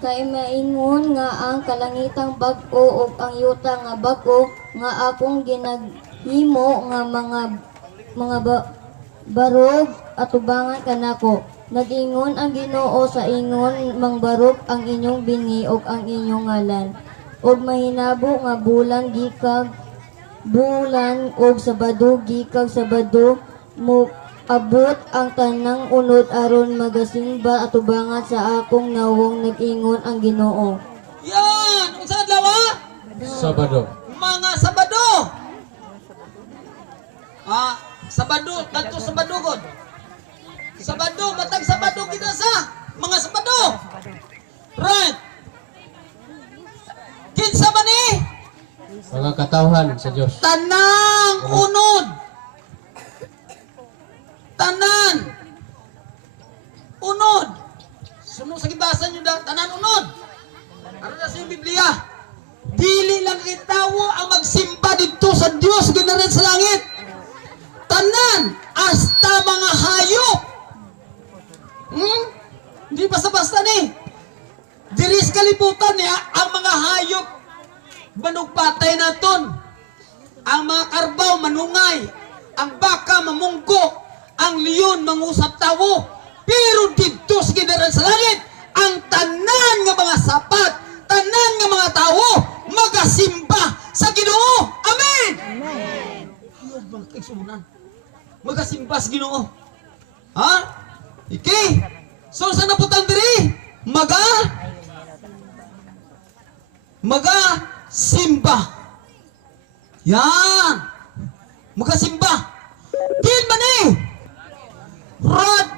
Kay maingon nga ang kalangitang bag-o ug ang yuta nga bag-o nga akong ginaghimo nga barog atubangan kanako. Nag-ingon ang Ginoo sa ingon mangbarog ang inyong binhi ug ang inyong ngalan. Ug mahinabo nga bulan gikag bulan ug Sabado gikag Sabado mo abot ang tanang unod aron magasimba atubangan sa akong nawong nag-ingon ang Ginoo. Yan! Unsa adlaw? Sabado. Mga Sabado. Sabado, kadto Sabado god. Sabado, matag Sabado kita sa mga Sabado. Right. Kinsa man ni? Mga katawhan sa Dios. Tanang unod. Tanan. Unod. Sunod sa gibasa nyo da, tanan unod. Ano na sa Biblia? Dili lang kitawo ang magsimba dito sa Dios ginaran sa langit. Tanan hasta mga hayop. Hindi basta-basta ni. Diri sa kalibutan niya ang mga hayop manugpatay naton. Ang mga karbaw manungay, ang baka mamungko, ang leon mangusap tawo. Pero dito sa ginaran sa langit, ang tanan nga mga sapat, tanan nga mga tao magasimba sa Ginoo. Amen. Amen. Magasimba sa Ginoo. Ha? Iki? So saan naputang diri? Simba. Yan. Magasimba. Din man eh. Rod